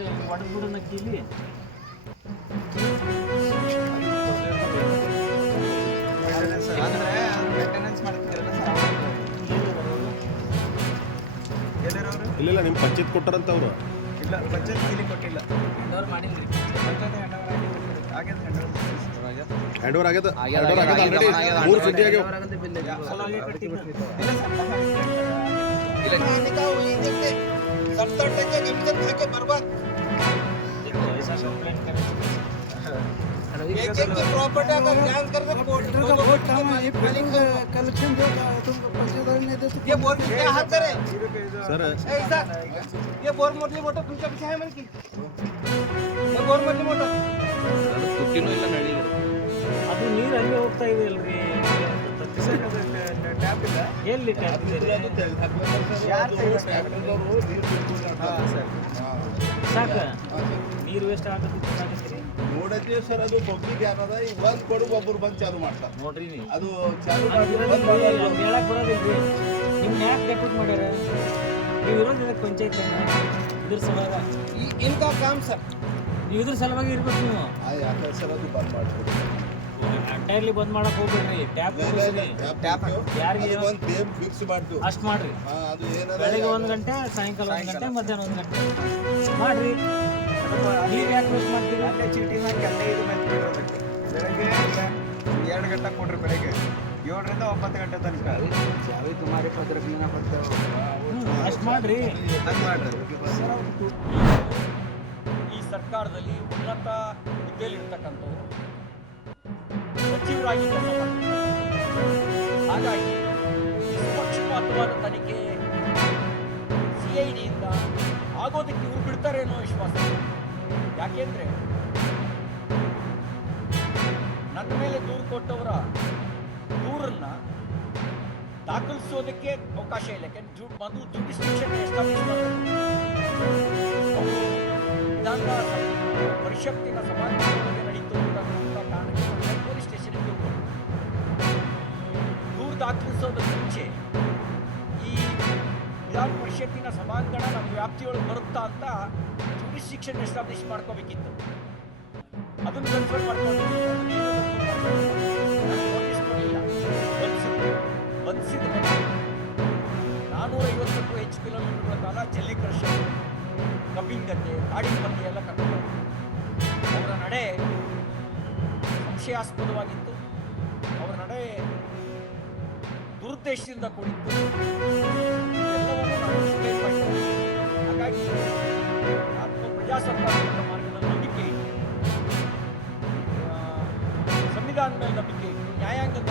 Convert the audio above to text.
ಅದಕ್ಕೆ ಒಡೆದು ಬಿಡೋಣ ಕೀಲಿ. ಅಂದ್ರೆ ಮೇಂಟೆನೆನ್ಸ್ ಮಾಡ್ತಿರಲ್ಲ ಸರ್ ಎಲ್ಲರವರು ಇಲ್ಲ ನಿಮ್ಮ ಪಂಚಾಯತ್ ಕೊಟ್ಟಾರಂತ ಅವರು. ಇಲ್ಲ ಪಂಚಾಯತ್ ಇಲ್ಲಿ ಕೊಟ್ಟಿಲ್ಲ, ಅವ್ರು ಮಾಡಿದ್ರಿ ಪಂಚಾಯತ್ ಹ್ಯಾಂಡ್ ಓವರ್ ಆಗಿದೆ ಆಲ್ರೆಡಿ 3 ಸುದ್ದಿ ಆಗ್ಯಾವ. प्रॉपर्टी अगर जान कर कलेक्शन ये बोर क्या हाथ करे सर ऐसा ये बोर मोटली मोटर तुमच्या पिछे आहे मन की ये बोर मोटली मोटर ತುಟ್ಟಿನೂ ಇಲ್ಲ ನಡಿ. ಅದು ನೀರು ಅಲ್ಲಿ ಹೋಗ್ತಾ ಇದೆ ಅಲ್ರಿ. ಟ್ಯಾಪ್ ಇಲ್ಲ ಎಲ್ಲಿ ಟ್ಯಾಪ್ ಇದೆ? ಸಾಕ ನೀರು ವೇಸ್ಟ್ ಆಗತ್ತೆ ನೋಡತ್ತೀವಿ ಸರ್. ಅದು ಪಬ್ಲಿಕ್ ಏನದ ಈಗ ಬಂದ್ ಕೊಡು ಒಬ್ಬರು ಬಂದು ಚಾಲು ಮಾಡ್ತಾರೆ ನೋಡ್ರಿ ನೀವು. ಅದು ಚಾಲು ಮಾಡಿ ಹೇಳಕ್ ಬರೋದಿಲ್ರಿ. ನಿಮ್ನ ಯಾಕೆ ಡೆಪ್ಯೂಟ್ ಮಾಡ್ಯಾರ? ನೀವು ಇರೋದು ಇದಕ್ಕೆ ಪಂಚಾಯತ್ ಇದ್ರ ಸಲುವಾಗ इनका काम सर ನೀವು ಇದ್ರ ಸಲುವಾಗಿ ಇರ್ಬೇಕು. ನೀವು ಯಾಕೆ ಸರ್ ಅದು ಬಂದ್ ಮಾಡ್ಕೊಡಿ. ಎಂಟೈರ್ಲಿ ಬಂದ್ ಮಾಡಕ್ ಹೋಗ್ಬೇಡ್ರಿ. ಟ್ಯಾಪ್ ಯಾರಿಗೆ ಒಂದು ಟೈಮ್ ಫಿಕ್ಸ್ ಮಾಡ್ತೀವಿ ಅಷ್ಟು ಮಾಡ್ರಿ. ಅದು ಏನದ ಬೆಳಿಗ್ಗೆ 1 ಗಂಟೆ, ಸಾಯಂಕಾಲ 1 ಗಂಟೆ, ಮಧ್ಯಾಹ್ನ 1 ಗಂಟೆ ಮಾಡ್ರಿ. ನೀರು ಯಾಕೆ ವೇಸ್ಟ್ ಮಾಡ್ತೀರಿ? ಅಲ್ಲೇ ಚೀಟಿ ಹಾಕಿ ಅಲ್ಲೇ ಇದು ಮಾಡ್ತಿರೋದಕ್ಕೆ ಬೆಳಗ್ಗೆ 2 ಗಂಟೆ ಕೊಡ್ರಿ, ಬೆಳಗ್ಗೆ 7ರಿಂದ 9 ಗಂಟೆ ತನಕ ತುಮಾರಿ ಅಷ್ಟು ಮಾಡ್ರಿ. ಹಂಗೆ ಮಾಡ್ರಿ. ಈ ಸರ್ಕಾರದಲ್ಲಿ ಉನ್ನತ ಹುದ್ದೆಯಲ್ಲಿರ್ತಕ್ಕಂಥವ್ರು ಸಚಿವರಾಗಿ ಕೆಲಸ ಮಾಡ್ತಾರೆ. ಹಾಗಾಗಿ ನಿಷ್ಪಕ್ಷಪಾತವಾದ ತನಿಖೆ CIDಯಿಂದ ಆಗೋದಕ್ಕೆ ಇವ್ರು ಬಿಡ್ತಾರೆ ಅನ್ನೋ ವಿಶ್ವಾಸ. ಯಾಕೆಂದ್ರೆ ನನ್ನ ಮೇಲೆ ದೂರು ಕೊಟ್ಟವರ ದೂರನ್ನ ದಾಖಲಿಸೋದಕ್ಕೆ ಅವಕಾಶ ಇಲ್ಲ. ಯಾಕೆಂದ್ರೆ ಮೊದಲು ಜುಡಿಸ್ಟಿಕ್ಷನ್ ಎಸ್ಟಾಬ್ಲಿಷ್ ಮಾಡಬೇಕು. ಅವರು ವಿಧಾನ ಪರಿಷತ್ತಿನ ಸಭಾಂಗಣದಲ್ಲಿ ನಡೀತು ಅಂತ ಕಾರಣಕ್ಕೆ ಪೊಲೀಸ್ ಸ್ಟೇಷನ್ಗೆ ಹೋಗ್ಬೋದು. ದೂರು ದಾಖಲಿಸೋದಕ್ಕೆ ಮುಂಚೆ ಈ ವಿಧಾನ ಪರಿಷತ್ತಿನ ಸಭಾಂಗಣ ನಮ್ಮ ವ್ಯಾಪ್ತಿಯೊಳಗೆ ಬರುತ್ತಾ ಅಂತ ಜುಡಿಸ್ಟಿಕ್ಷನ್ ಎಸ್ಟಾಬ್ಲಿಷ್ ಮಾಡ್ಕೋಬೇಕಿತ್ತು. ಅದನ್ನು ಕನ್ಫರ್ಮ್ ಮಾಡ್ಕೊಂಡು ನೋಟಿಸ್ ಕೊಡಲಿಲ್ಲ, ಬಂಧಿಸಿದ ಮೇಲೆ 450ಕ್ಕೂ ಹೆಚ್ಚು ಕಿಲೋಮೀಟರ್ಗಳ ಕಾಲ ಜಲ್ಲಿ ಕೃಷಿ, ಕಬ್ಬಿಂಗತ್ತೆ, ಕಾಡಿನ ಎಲ್ಲ ಕರ್ಕೊಂಡು ಅವರ ನಡೆ ಸಂಶಯಾಸ್ಪದವಾಗಿತ್ತು. ಅವರ ನಡೆ ದುರುದ್ದೇಶದಿಂದ ಕೂಡಿತ್ತು. ಎಲ್ಲವನ್ನು ನಾವು ಎಕ್ಸ್ಪ್ಲೇನ್ ಮಾಡ್ತೇವೆ. ಹಾಗಾಗಿ ಪ್ರಜಾಸತ್ತಾತ್ಮಕ ಮಾರ್ಗದಲ್ಲಿ ನಂಬಿಕೆ ಇಟ್ಟು, ಸಂವಿಧಾನದ ಮೇಲೆ ನಂಬಿಕೆ ಇಟ್ಟು, ನ್ಯಾಯಾಂಗದ